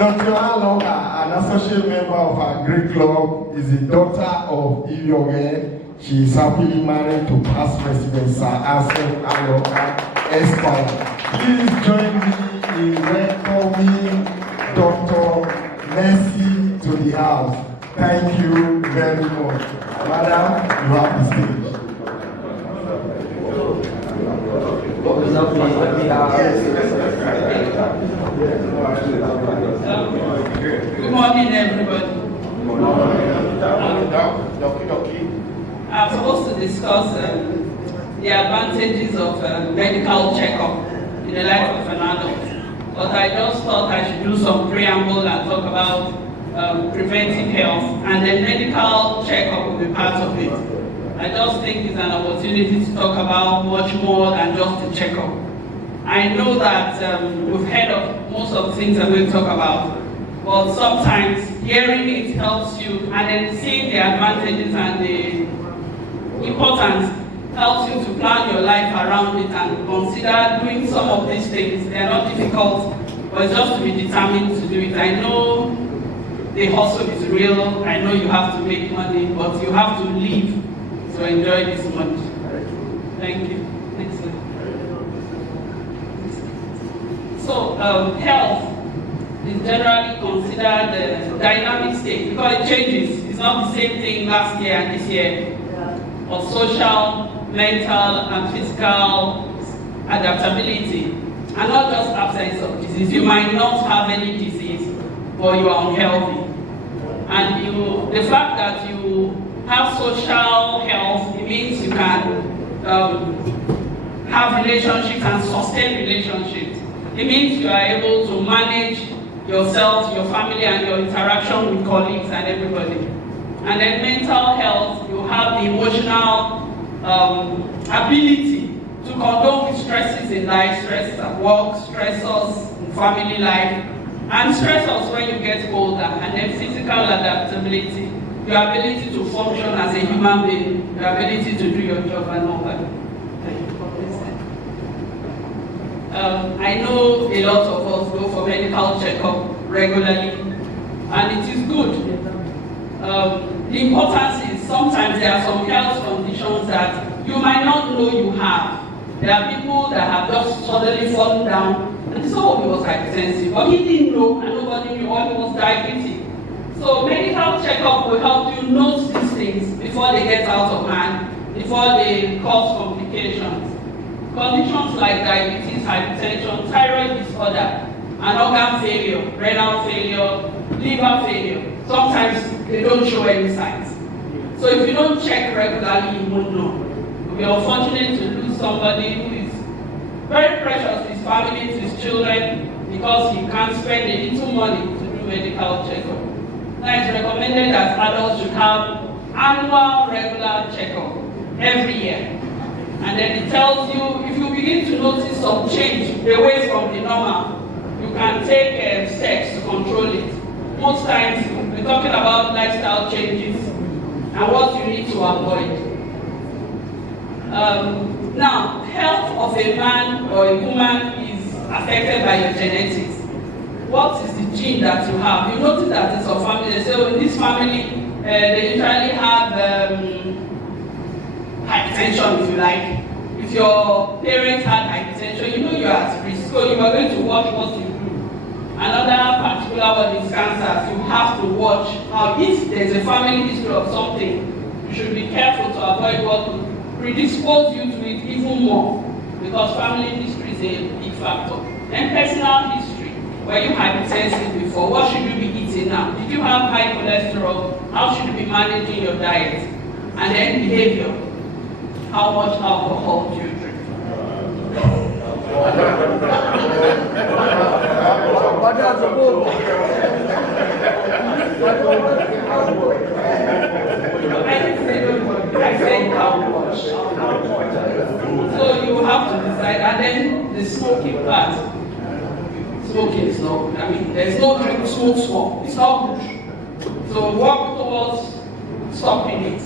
Dr. Alokha, an associate member of our great club, is the daughter of Iyoge. She is happily married to past President Sir Alokha, Esquire. Please join me in welcoming Dr. Mercy to the house. Thank you very much. Madam, you have the stage. Good morning, everybody. I'm supposed to discuss the advantages of medical checkup in the life of an adult, but I just thought I should do some preamble and talk about preventive health, and the medical checkup will be part of it. I just think it's an opportunity to talk about much more than just the checkup. I know that we've heard of most of the things I'm going to talk about, but sometimes hearing it helps you, and then seeing the advantages and the importance helps you to plan your life around it and consider doing some of these things. They are not difficult, but it's just to be determined to do it. I know the hustle is real. I know you have to make money, but you have to live to enjoy this money. Thank you. Next slide. So health is generally considered a dynamic state because it changes. It's not the same thing last year and this year. Of social, mental, and physical adaptability, and not just absence of disease. You might not have any disease, but you are unhealthy. And the fact that you have social health, it means you can have relationships and sustain relationships. It means you are able to manage yourself, your family, and your interaction with colleagues and everybody. And then mental health, you have the emotional ability to condone with stresses in life, stresses at work, stressors in family life, and stressors when you get older. And then physical adaptability, your ability to function as a human being, your ability to do your job and all that. I know a lot of us go for medical checkup regularly, and it is good. The importance is sometimes there are some health conditions that you might not know you have. There are people that have just suddenly fallen down, and this whole was hypertensive, but he didn't know, and nobody knew, or he was diabetic. So medical checkup will help you note these things before they get out of hand, before they cause complications. Conditions like diabetes, hypertension, thyroid disorder, and organ failure, renal failure, liver failure. Sometimes they don't show any signs. So if you don't check regularly, you won't know. You'll be unfortunate to lose somebody who is very precious to his family, to his children, because he can't spend a little money to do medical checkup. Now it's recommended that adults should have annual regular checkup every year. And then it tells you, if you begin to notice some change away from the normal, you can take steps to control it. Most times, we're talking about lifestyle changes and what you need to avoid. Now, health of a man or a woman is affected by your genetics. What is the gene that you have? You notice that in some families, so in this family, they usually have hypertension, if you like. If your parents had hypertension, you know you are at risk, so you are going to watch what you do. Another particular one is cancer. You have to watch how, if there's a family history of something, you should be careful to avoid what will predispose you to it even more, because family history is a big factor. And personal history. Were you hypertensive before? What should you be eating now? Did you have high cholesterol? How should you be managing your diet? And then behavior. How much alcohol do you drink? I said how much. So you have to decide, and then the smoking part. Smoking is not, there's no drink, smoke. It's not good. So work towards stopping it.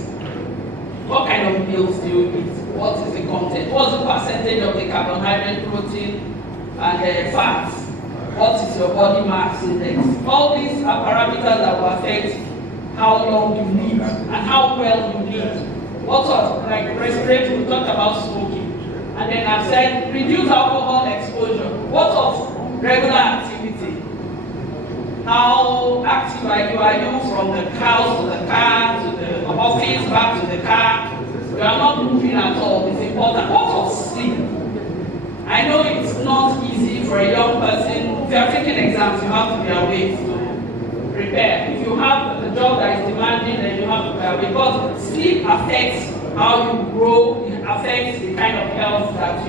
What kind of meals do you eat? What is the content? What's the percentage of the carbohydrate, protein, and fats? what is your body mass index. All these are parameters that will affect how long you live and how well you live. What sort of, like respiratory, we talked about smoking. And then I've said reduce alcohol exposure. What of regular activity? How active are you? Are you from the house to the car, to the office, back to the car? You are not moving at all. It's important. What of sleep? I know it's not easy for a young person. If you are taking exams, you have to be awake to prepare. If you have a job that is demanding, then you have to be awake. But sleep affects how you grow. It affects the kind of health that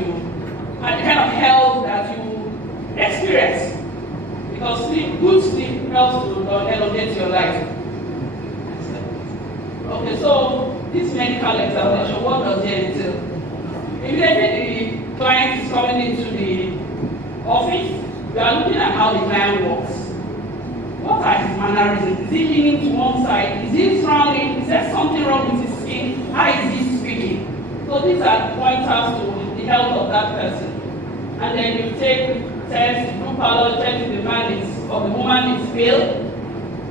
you experience. Because good sleep helps to elongate your life. Okay, so this medical examination, what does it entail? Immediately the client is coming into the office, we are looking at how the client walks. What are his mannerisms? Is he leaning to one side? Is he frowning? Is there something wrong with his skin? How is he speaking? So these are pointers to the health of that person. And then you take tests, you do parallel check if the man is or the woman is pale.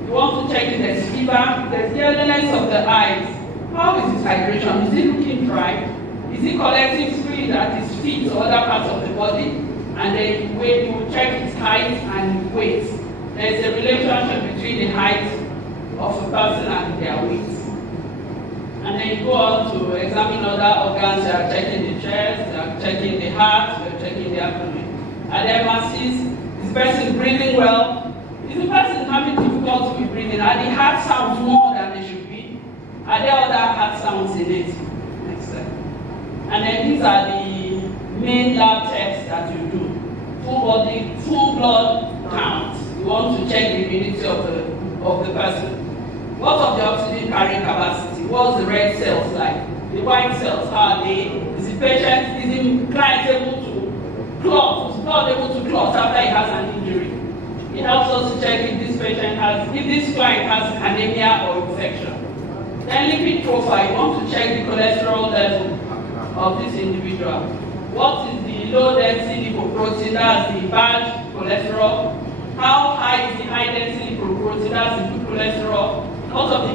You want to check if there's fever, there's the earliness of the eyes. How is his hydration? Is he looking dry? Is he collecting fluid at his feet or other parts of the body? And then you will check his height and weight. There's a relationship between the height of a person and their weight. And then you go on to examine other organs. You are checking the chest, you are checking the heart, you are checking the abdomen. And then masses, is the person breathing well? Is the person having difficulty with breathing? Are the heart sounds more than they should be? Are there other heart sounds in it? Next slide. And then these are the main lab tests that you do. Full blood count. You want to check the immunity of the person. What of the oxygen carrying capacity? What's the red cells like? The white cells, how are they? Is the patient, is the client able to clot? Is not able to clot after he has an injury? It helps us to check if this client has anemia or infection. Then lipid profile, you want to check the cholesterol level of this individual. What is the low density lipoprotein? That's the bad cholesterol. How high is the high density lipoprotein? That's the good cholesterol. What of the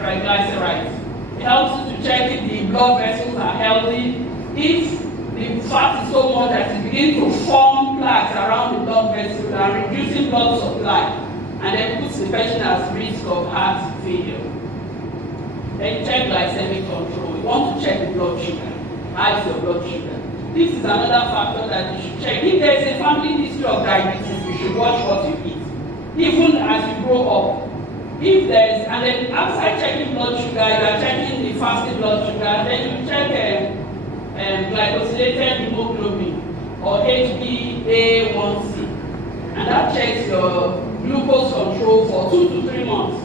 triglycerides? It helps you to check if the blood vessels are healthy. If the fat is so much that it begins to form plaques around the blood vessels and reducing blood supply, and then puts the patient at risk of heart failure. Then check glycemic control. You want to check the blood sugar. How is your blood sugar? This is another factor that you should check. If there is a family history of diabetes, you should watch what you eat, even as you grow up. If there is, and then outside checking blood sugar, you are checking the fasted blood sugar, then you check glycosylated hemoglobin or HbA1c, and that checks your glucose control for 2 to 3 months.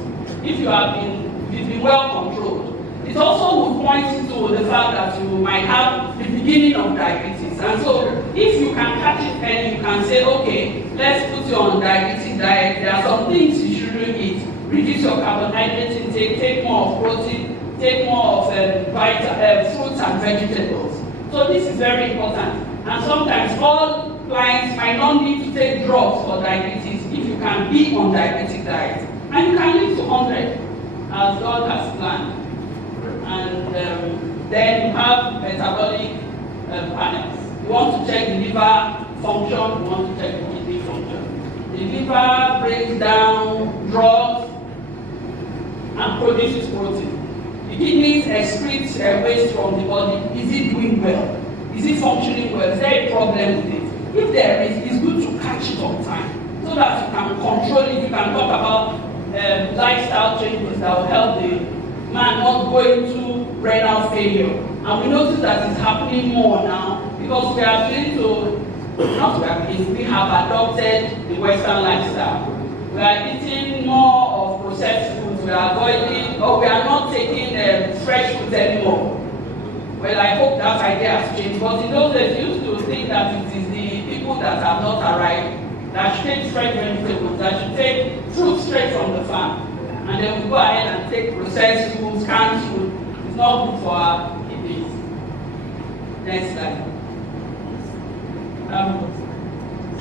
If it's been well controlled. It also will point to the fact that you might have the beginning of diabetes. And so if you can catch it early, you can say, okay, let's put you on diabetic diet. There are some things you shouldn't eat. Reduce your carbohydrate intake, take more of protein, take more of fruits and vegetables. So this is very important. And sometimes all clients might not need to take drugs for diabetes if you can be on diabetic diet. And you can live to 100 as God has planned. And then you have metabolic panels. You want to check the liver function, you want to check the kidney function. The liver breaks down drugs and produces protein. The kidneys excrete waste from the body. Is it doing well? Is it functioning well? Is there a problem with it? If there is, it's good to catch it on time so that you can control it. You can talk about lifestyle changes that will help the man not go into renal failure. And we notice that it's happening more now because we are trying to, we have adopted the Western lifestyle. We are eating more of processed foods. We are avoiding, or we are not taking fresh foods anymore. Well, I hope that idea has changed. But in those days, you used to think that it is the people that have not arrived that should take fresh vegetables, that should take fruit straight from the farm. And then we go ahead and take processed foods, canned food. It's not good for our kidneys. Next slide.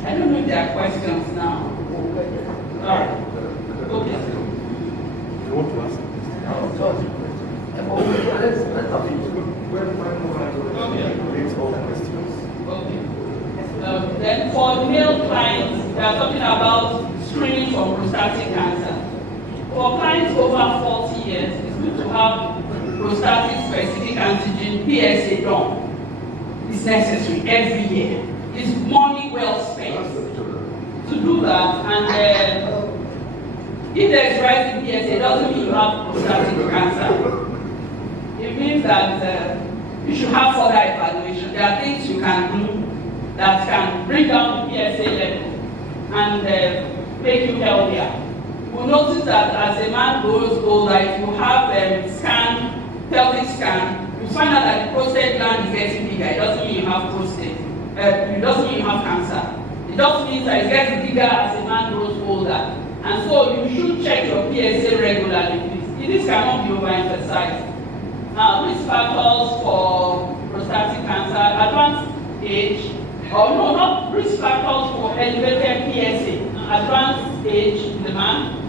I don't know if there are questions now. All right. Okay. You want to ask? Okay. Then for male clients, we are talking about screening for prostatic cancer. For clients over 40 years, it's good to have prostatic specific antigen PSA done. It's necessary every year. It's money well spent to do that. And if there is rising PSA, it doesn't mean you have prostatic cancer. It means that you should have further evaluation. There are things you can do that can bring down the PSA level and make you healthier. We'll notice that as a man grows older, if you have pelvic scan, you find out that the prostate gland is getting bigger. It doesn't mean you have prostate. It doesn't mean you have cancer. It just means that it's getting bigger as a man grows older. And so you should check your PSA regularly, please. This cannot be overemphasized. Now, risk factors for prostatic cancer, advanced age, not risk factors for elevated PSA, advanced age in the man,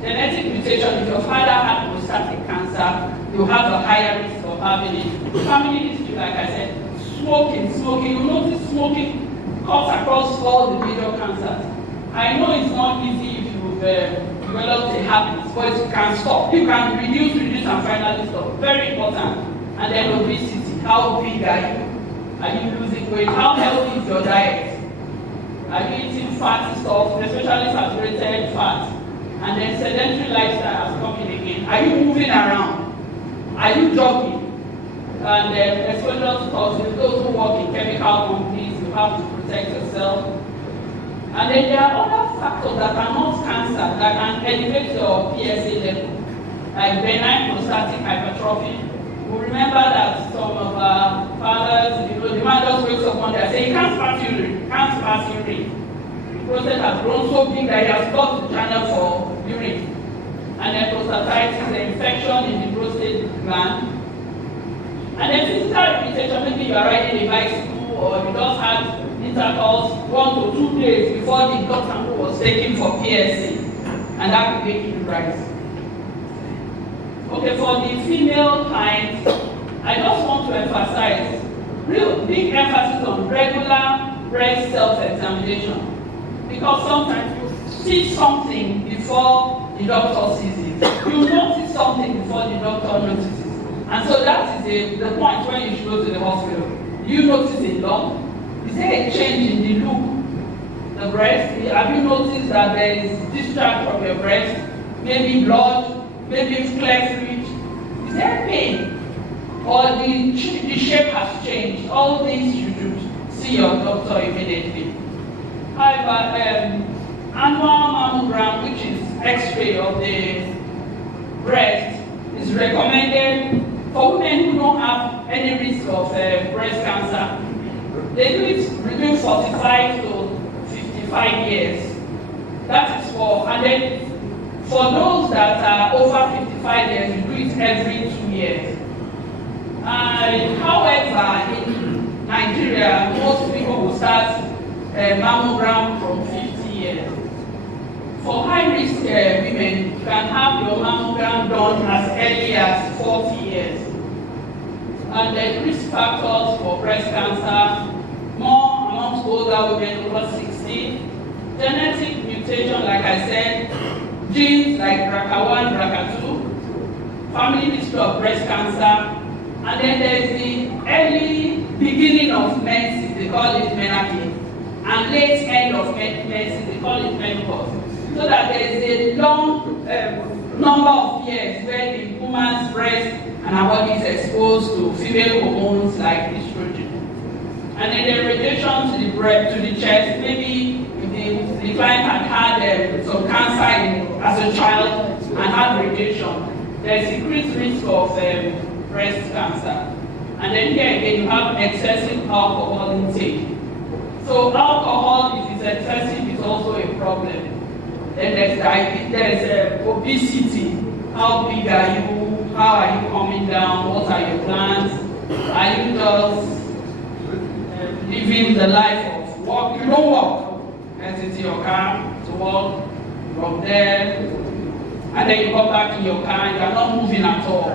genetic mutation. If your father had prostatic cancer, you have a higher risk of having it. Family history, like I said, smoking. You notice smoking cuts across all the major cancers. I know it's not easy if you've developed a habit, but you can stop. You can reduce, and finally stop. Very important. And then obesity. How big are you? Are you losing weight? How healthy is your diet? Are you eating fatty stuff, especially saturated fat? And then sedentary lifestyle has come in again. Are you moving around? Are you jogging? And then exposure to toxins. Those who work in chemical companies, you have to protect yourself. And then there are other factors that are not cancer that can elevate your PSA level, like benign prostatic hypertrophy. We remember that some of our fathers, the man just wakes up one day and says, he can't pass urine. The prostate has grown so big that he has got the channel for urine. And then prostatitis, the infection in the prostate gland. And then physical irritation, maybe you are riding a bicycle or you just had intercourse 1 to 2 days before the blood sample was taken for PSA, and that will make you rise. Okay, for the female clients, I just want to emphasize real big emphasis on regular breast self-examination, because sometimes you see something before the doctor sees it. You notice something before the doctor notices. And so that is the point when you should go to the hospital. Do you notice a lump? Is there a change in the look? The breast? Have you noticed that there is discharge from your breast? Maybe blood? Maybe clear fluid? Is there pain? Or the shape has changed? All these you should see your doctor immediately. However, annual mammogram, which is X-ray of the breast, is recommended for women who don't have any risk of breast cancer. They do it between 45 to 55 years. That is and then for those that are over 55 years, you do it every 2 years. However, in Nigeria, most people will start mammogram from 50 years. For high-risk women, you can have your mammogram done as early as 40 years. And the risk factors for breast cancer, more amongst older women over 60. Genetic mutation, like I said, genes like BRCA1, BRCA2, family history of breast cancer, and then there's the early beginning of menses, they call it menarche, and late end of menses, they call it menopause. So that there's a long number of years where the woman's breast and her body is exposed to female hormones like estrogen. And then the radiation to the chest, maybe if the client had some cancer as a child and had radiation, there's increased risk of breast cancer. And then here again, you have excessive alcohol intake. So alcohol, if it's excessive, is also a problem. Then there's obesity. How big are you? How are you coming down? What are your plans? Are you just living the life of walk, you don't walk. Get into your car to walk from there, and then you come back in your car and you are not moving at all.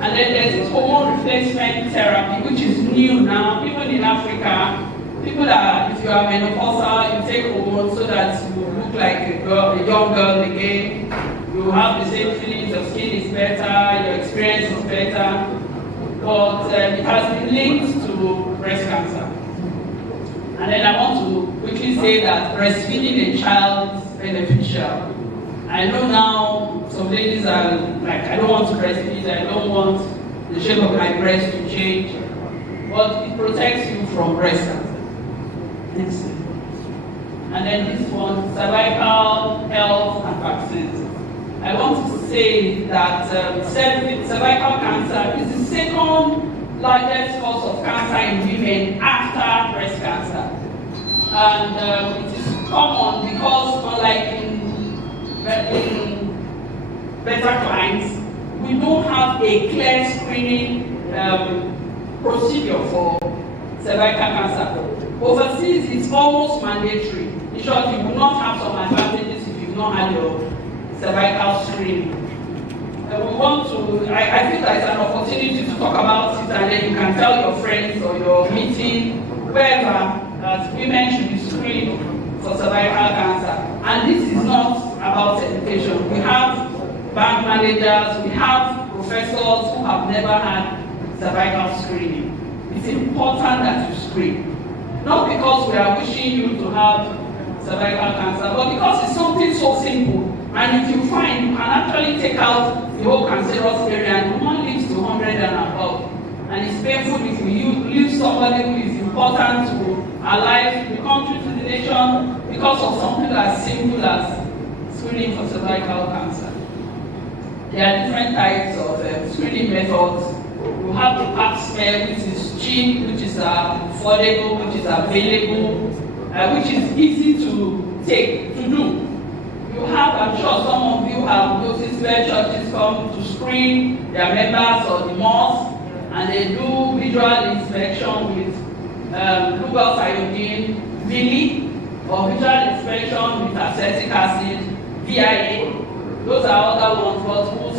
And then there's this hormone replacement therapy, which is new now, even in Africa. People that, if you are menopausal, you take hormones so that you look like a young girl again. You have the same feelings, your skin is better, your experience is better. But it has been linked to breast cancer. And then I want to quickly say that breastfeeding a child is beneficial. I know now some ladies are like, I don't want to breastfeed, I don't want the shape of my breast to change. But it protects you from breast cancer. Next slide. And then this one, cervical health and vaccines. I want to say that cervical cancer is the second largest cause of cancer in women after breast cancer. And it is common because unlike in better clients, we don't have a clear screening procedure for cervical cancer. Overseas, it's almost mandatory. In short, you will not have some advantages if you've not had your cervical screening. We want to, I feel that it's an opportunity to talk about it, and then you can tell your friends or your meeting, wherever, that women should be screened for cervical cancer. And this is not about education. We have bank managers, we have professors who have never had cervical screening. It's important that you screen. Not because we are wishing you to have cervical cancer, but because it's something so simple. And if you find, you can actually take out the whole cancerous area, and the one lives to 100 and above. And it's painful if you lose somebody who is important to our life, to the country, to the nation, because of something as simple as screening for cervical cancer. There are different types of screening methods. You have the pap smear, which is cheap, which is affordable, which is available, which is easy to take, to do. You have, I'm sure some of you have noticed where churches come to screen their members or the mosque, and they do visual inspection with Lugol iodine, VILI, or visual inspection with acetic acid, VIA. Those are other ones, but we'll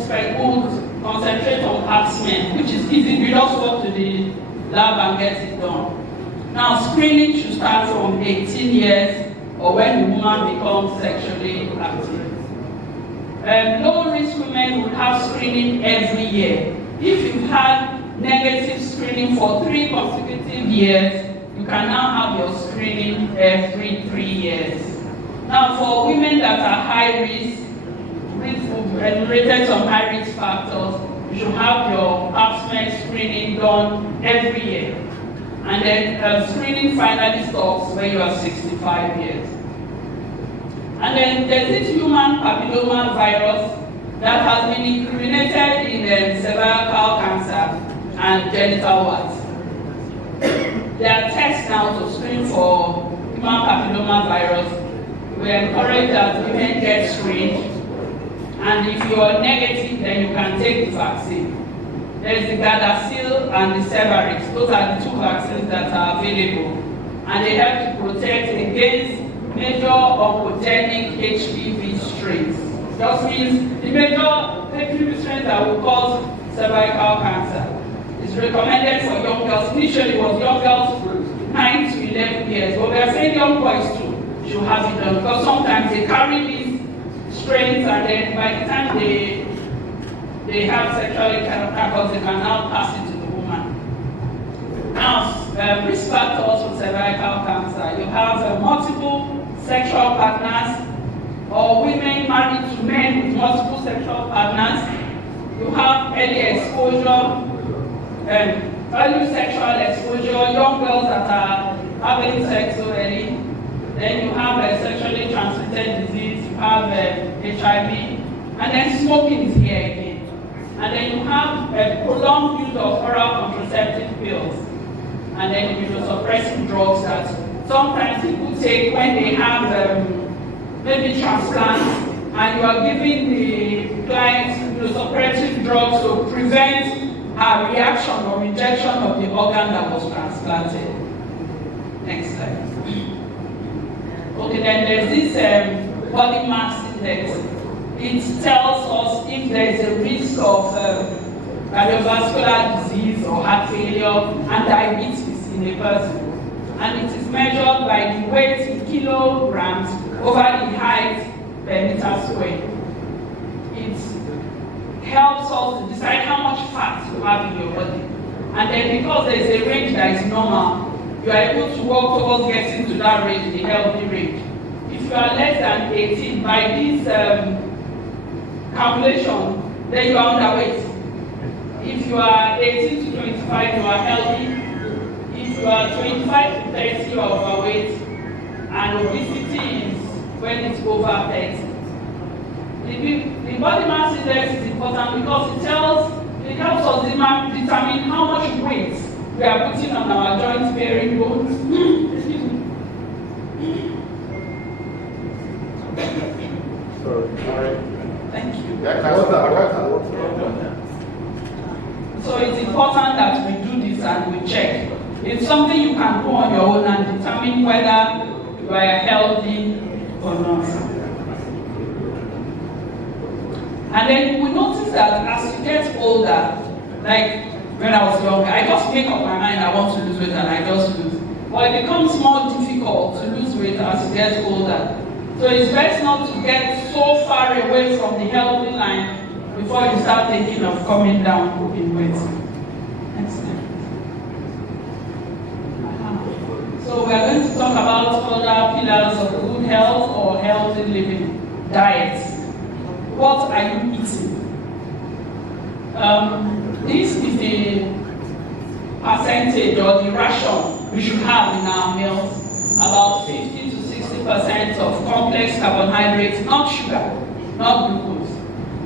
concentrate on pap smear, which is easy. We just walk to the lab and get it done. Now, screening should start from 18 years or when the woman becomes sexually active. Low-risk women would have screening every year. If you've had negative screening for 3 consecutive years, you can now have your screening every 3 years. Now, for women that are high risk, enumerated some high risk factors, you should have your pap smear screening done every year. And then screening finally stops when you are 65 years. And then there's this human papilloma virus that has been incriminated in cervical cancer and genital warts. There are tests now to screen for human papilloma virus. We encourage that women get screened. And if you are negative, then you can take the vaccine. There's the Gardasil and the Cervarix. Those are the 2 vaccines that are available. And they help to protect against major oncogenic HPV strains. Just means the major HPV strains that will cause cervical cancer. It's recommended for young girls. Initially, it was young girls from 9 to 11 years. But we are saying young boys too should have it done, because sometimes they carry these strains, and then by the time they have sexual intercourse, they can now pass it to the woman. Now, risk factors for cervical cancer. You have multiple sexual partners, or women married to men with multiple sexual partners. You have early exposure, early sexual exposure, young girls that are having sex so early. Then you have a sexually transmitted disease, you have HIV, and then smoking is here again. And then you have a prolonged use of oral contraceptive pills, and then immunosuppressive drugs that sometimes people take when they have maybe transplants, and you are giving the client immunosuppressive drugs to prevent a reaction or rejection of the organ that was transplanted. Next slide. Okay, then there's this body mass index. It tells us if there is a risk of cardiovascular disease or heart failure and diabetes in a person. And it is measured by the weight in kilograms over the height per meter square. It helps us to decide how much fat you have in your body. And then because there is a range that is normal, you are able to work towards getting to that range, the healthy range. If you are less than 18, by this calculation, then you are underweight. If you are 18 to 25, you are healthy. If you are 25 to 30, you are overweight. And obesity is when it's over 30. The body mass index is important because it helps us determine how much weight we are putting on our joint-bearing bones. Excuse me. Sorry. Thank you. Water. So it's important that we do this and we check. It's something you can do on your own and determine whether you are healthy or not. And then we notice that as you get older, like when I was younger, I just make up my mind I want to lose weight and I just lose. But it becomes more difficult to lose weight as you get older. So it's best not to get so far away from the healthy line before you start thinking of coming down in weight. Next time. So we are going to talk about other pillars of good health or healthy living. Diet. What are you eating? This is the percentage or the ration we should have in our meals. About 50 to 60% of complex carbohydrates, not sugar, not glucose.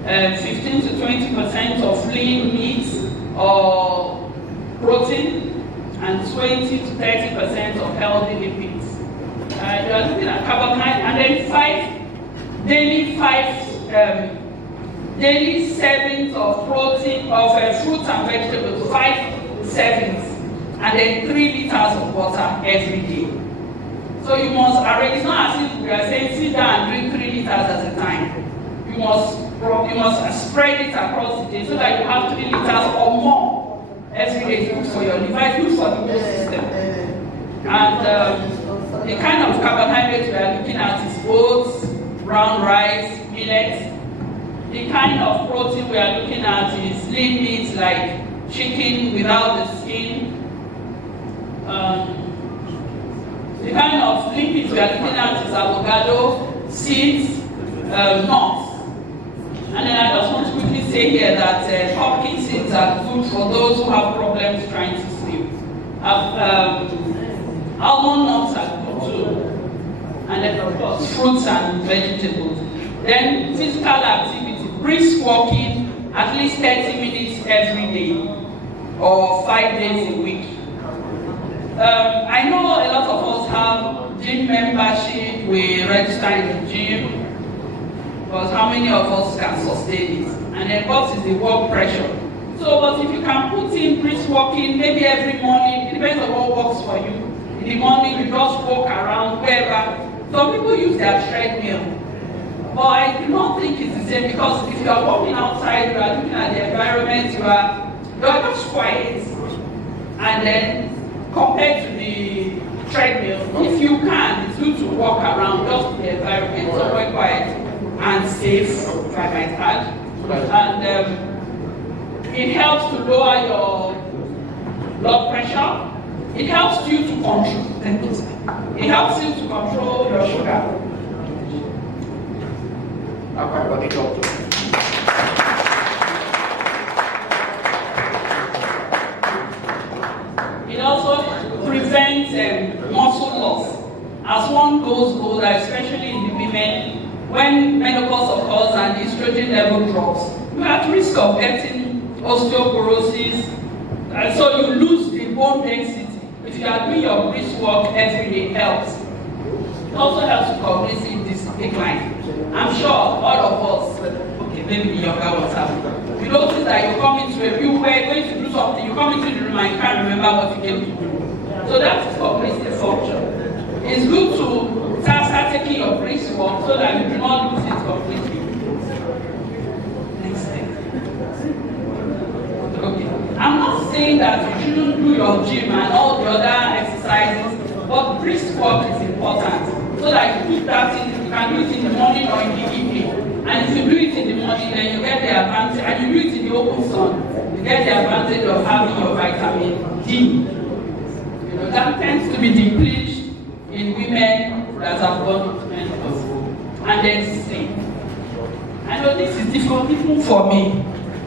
15 to 20% of lean meats or protein, and 20 to 30% of healthy lipids. You are looking at carbohydrates, and then daily servings of protein, of fruits and vegetables, 5 servings, and then 3 liters of water every day. So you must arrange, it's not as if we are saying sit down and drink 3 liters at a time. You must spread it across the day so that you have 3 liters or more every day. It's good for your liver, it's good for the whole system. And the kind of carbohydrates we are looking at is oats, brown rice, millet. The kind of protein we are looking at is lean meats like chicken without the skin. The kind of lipids we are looking at is avocado, seeds, nuts. And then I just want to quickly say here that pumpkin seeds are good for those who have problems trying to sleep. Almond nuts are good too. And then of course fruits and vegetables. Then physical activity, brisk walking at least 30 minutes every day or 5 days a week. I know a lot of us have gym membership, we register in the gym, but how many of us can sustain it? And then what is the work pressure? So, but if you can put in brisk walking, maybe every morning, it depends on what works for you. In the morning, you just walk around wherever. Some people use their treadmill. But I do not think it's the same because if you are walking outside, you are looking at the environment, you are just quiet. And then compared to the treadmill, if you can, it's good to walk around just the environment, somewhere quiet and safe, if I might add. And it helps to lower your blood pressure. It helps you to control. Thank you. It helps you to control your sugar. It also prevents muscle loss. As one goes older, especially in the women, when menopause occurs and the estrogen level drops, you are at risk of getting osteoporosis, and so you lose the bone density. If you are doing your brisk walk every day, it helps. It also helps with cognitive decline. I'm sure all of us, okay, maybe the younger ones have, you notice that you come into you were going to do something, you come into the room and you can't remember what you came to do. So that is cognitive function. It's good to start taking so that you do not lose it completely. Next thing. Okay. I'm not saying that you shouldn't do your gym and all the other exercises, but brisk walk is important. So that you put that in, you can do it in the morning or in the evening. And if you do it in the morning, then you get the advantage, and you do it in the open sun, you get the advantage of having your vitamin D. You know, that tends to be depleted in women that have gone into menopause. And then sleep. I know this is difficult even for me,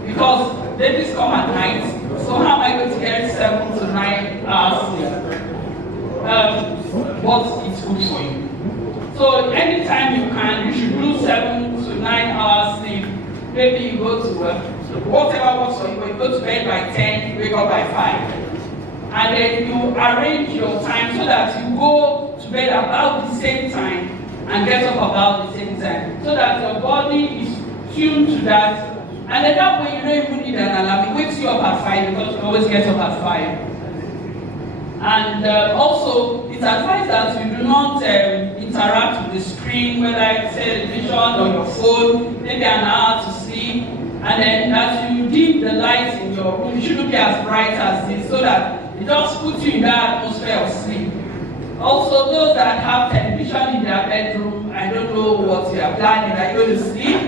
because babies come at night, so how am I going to get 7 to 9 hours sleep? What is good for you? So anytime you can, you should do 7 to 9 hours sleep. Maybe you go to whatever works for you. You go to bed by 10, wake up by 5. And then you arrange your time so that you go to bed about the same time and get up about the same time. So that your body is tuned to that. And then that way you don't even need an alarm. It wakes you up at 5 because you always get up at 5. And also, it's advised that you do not interact with the screen, whether it's television or your phone, maybe an hour to sleep, and then that you dim the lights in your room. It shouldn't be as bright as this, so that it just puts you in that atmosphere of sleep. Also, those that have television in their bedroom, I don't know what you are planning, are you going to sleep?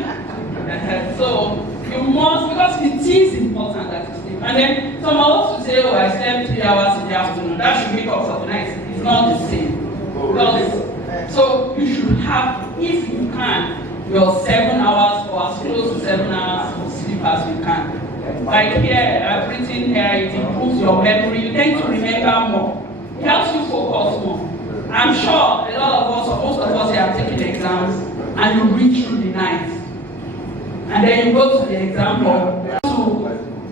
So, you must, because it is important that you sleep. And then some also say, oh, I slept 3 hours in the afternoon. That should make up for the night. It's not the same. Because, so you should have, if you can, your 7 hours or as close to 7 hours of sleep as you can. Like here, I've written here, it improves your memory. You tend to remember more. It helps you focus more. I'm sure a lot of us, or most of us here have taken exams and you read through the night. And then you go to the exam hall to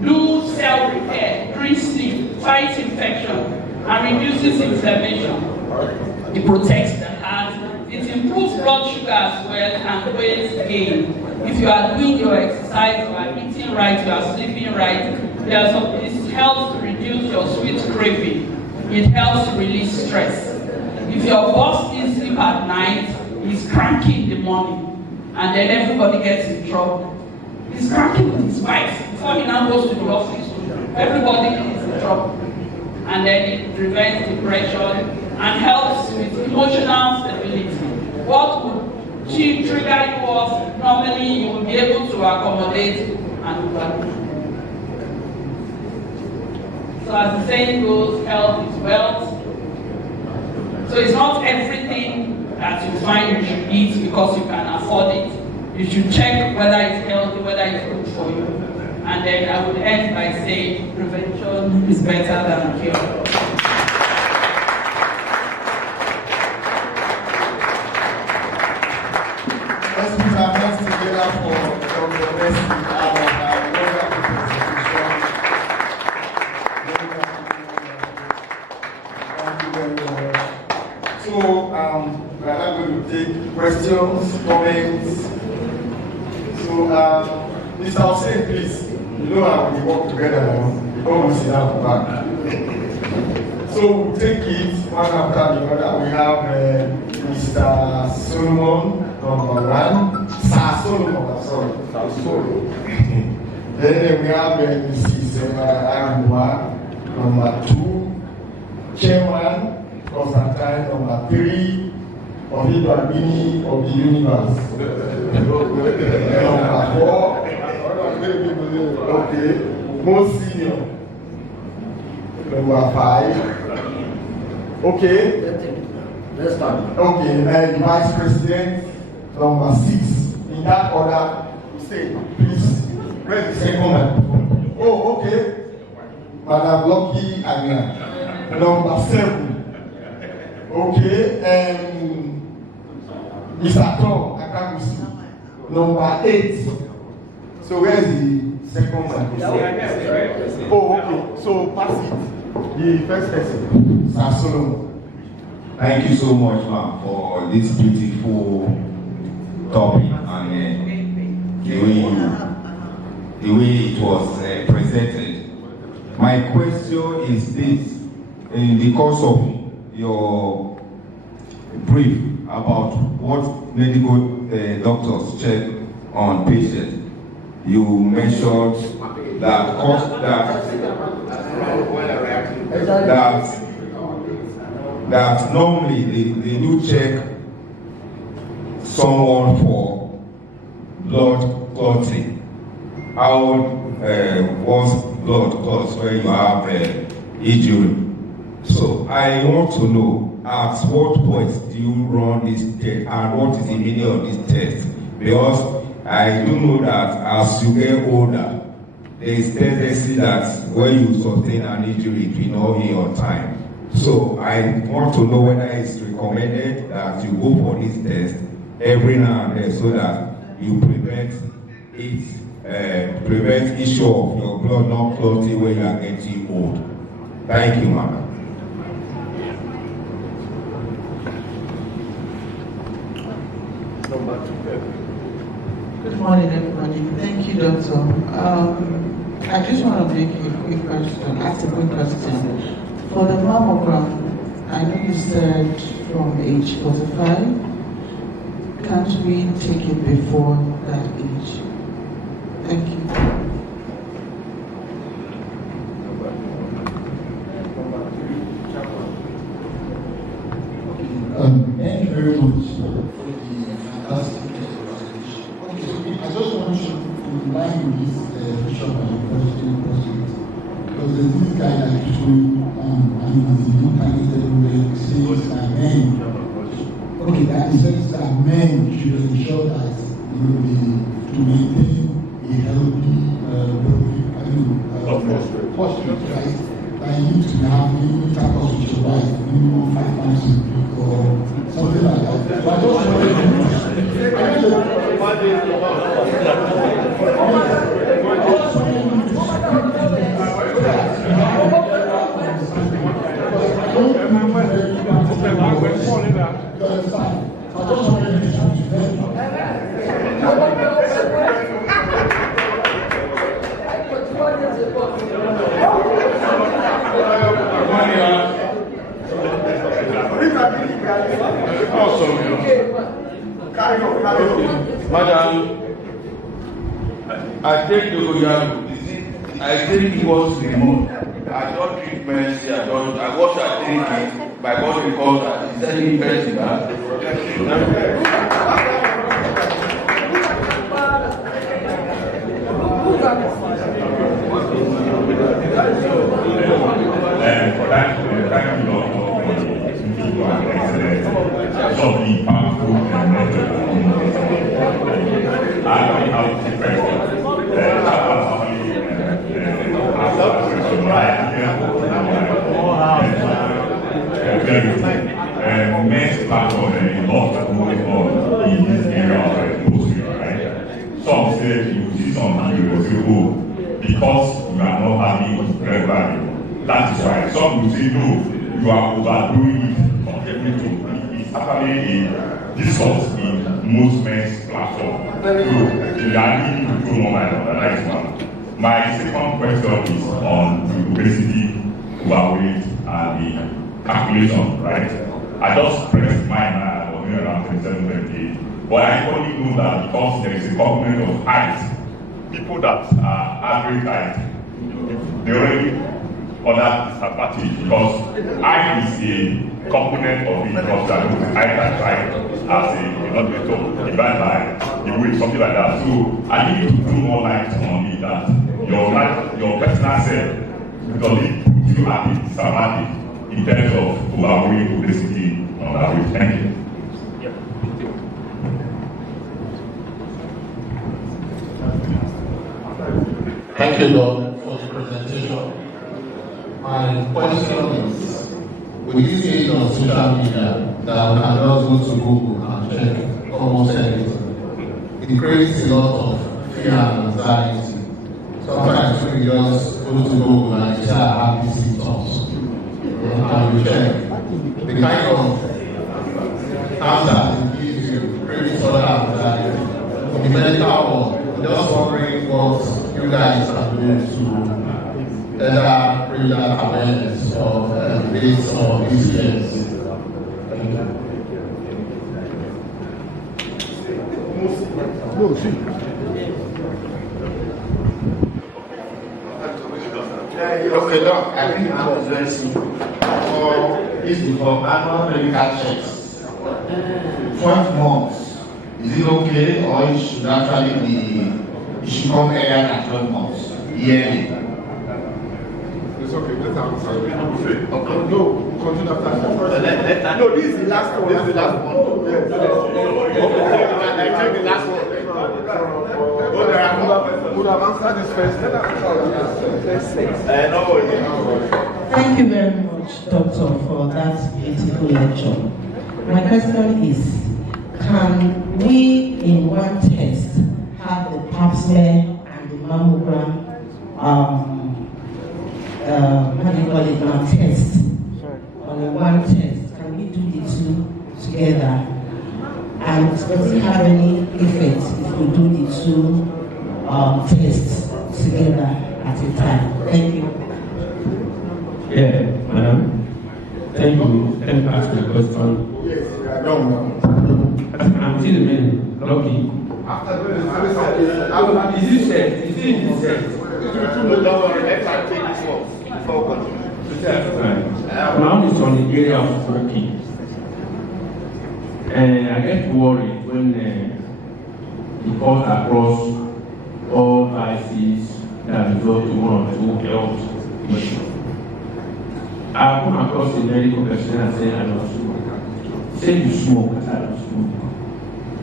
do cell repair, during sleep, fight infection, and reduces inflammation. It protects the heart. It improves blood sugar as well and weight gain. If you are doing your exercise, you are eating right, you are sleeping right, it helps to reduce your sweet craving. It helps to release stress. If your boss is sleep at night, he's cranky in the morning, and then everybody gets in trouble. He's cranky with his wife before he now goes to the office. Everybody is in trouble. And then it prevents depression and helps with emotional stability. What would trigger you off, normally you will be able to accommodate and overcome. So as the saying goes, health is wealth. So it's not everything that you find you should eat because you can afford it. You should check whether it's healthy, whether it's good for you. And then I would end by saying prevention is better than cure. Let's put our hands together for Dr. Wesley Alokha. Thank you very much. So, we are now going to take questions, comments. So, Mr. Hussein, please, you know how we work together now. We don't sit down back. So, we'll take it one after the other. We have Mr. Solomon, number 1. Sir Solomon, I'm sorry. Sir Solomon. Then we have Mrs. Arua, number 2. Chairman, Constantine, number 3. Of the beginning of the universe. Number 4. Okay. Most senior. Number 5. Okay. Let's start. Okay. And Vice President. Number 6. In that order, say, please. Where's the second one? Oh, okay. Madam Lucky Agna. Number 7. Okay. Mr. Tom Akamusi, number 8. So where is the second one? Oh, okay. So pass it. The first person, Sir Solomon. Thank you so much, ma'am, for this beautiful topic and the way it was presented. My question is this: in the course of your brief about what medical doctors check on patients. You mentioned that normally they do check someone for blood clotting. How was blood clots when you have injury? So I want to know, at what point do you run this test and what is the meaning of this test? Because I do know that as you get older, there is tendency that when you sustain an injury, it will not heal on time. So I want to know whether it's recommended that you go for this test every now and then so that you prevent issue of your blood not clotting when you are getting old. Thank you, madam. Good morning, everybody. Thank you, Doctor. I just want to make a quick question, ask a quick question. For the mammogram, I know you said from age 45. Can't we take it before that age? Thank you. Thank you very much for the fantastic presentation. Okay, so I just want to combine this bishop and question. Because there's this guy that is showing on the internet everywhere says that men, okay, that he says that men should ensure that to maintain a healthy posture, right? That you need to have intercourse with your wife minimum 5 times a week or something like that. But I just wanted Madam, I take the I take it was removed. I don't treat mercy, I wash and drink it by God because it's any mercy. For that, thank you, Lord, for so impactful and I have different men's platform and a lot going on in this area of posture, right? Some say you see some people say, oh, because you are not having regularly. That is why some will say, no, you are overdoing it. It's actually a discourse in most men's platform. So you are needing to do more on the next one. My second question is on the obesity, overweight, and the calculation, right? I just pressed mine now, I was around 27, 28. But I only know that because there is a component of height, people that are average height, they already other disadvantage because height is a component of it because that height can try as a denominator divided by the weight, something like that. So I need you to do more light on it that your personal self because it puts you at a disadvantage in terms of overweight, obesity, and underweight. Thank you. Thank you, Lord, for the presentation. My question is, with this age of social media, that we can just go to Google and check almost everything, it creates a lot of fear and anxiety. Sometimes we just go to Google and say, I have these symptoms. And you check. The kind of answer it gives you creates other anxiety. In the medical world, we're just wondering what you guys are doing to either bring that awareness of this or these things. Thank you. Okay, Doc, I think that was very simple. This is for annual medical checks. 12 months. Is it okay, or it should actually be, it should come earlier than 12 months, yearly? It's okay, let's answer. Okay. No, continue after that. No, this is the last one. This is the last one. Yes. Okay, take the last one. Would have answered this first. No worries. Thank you very much, Doctor, for that beautiful lecture. My question is, can we, in one test, have the pap smear and the mammogram, how do you call it now, test? On one test, can we do the two together? And does it have any effect if we do the two tests together at a time? Thank you. Yeah, madam. Thank you. Thank you for asking the question. Yes, I don't know. I'm still a man, lucky. After doing this, Is this set? Is it this set? Don't worry, let's take this one before we continue. My own is on the area of smoking. And I get worried when it comes across all vices that result to one or two health issues. I've come across a medical person and said, I don't smoke. Say you smoke, I said, I don't smoke.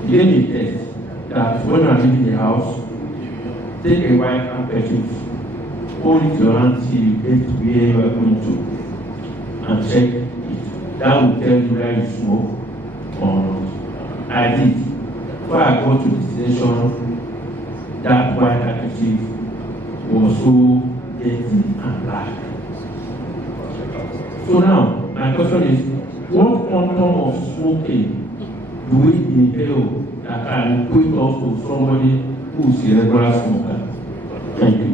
He gave me a test that when I leave the house, take a white handkerchief, hold it to your hand till you get to where you are going to, and check it. That will tell you whether you smoke or not. I did. Before I got to the destination, that white handkerchief was so dirty and black. So now, my question is, what quantum of smoking do we inhale that can equate us to somebody who is a regular smoker? Thank you.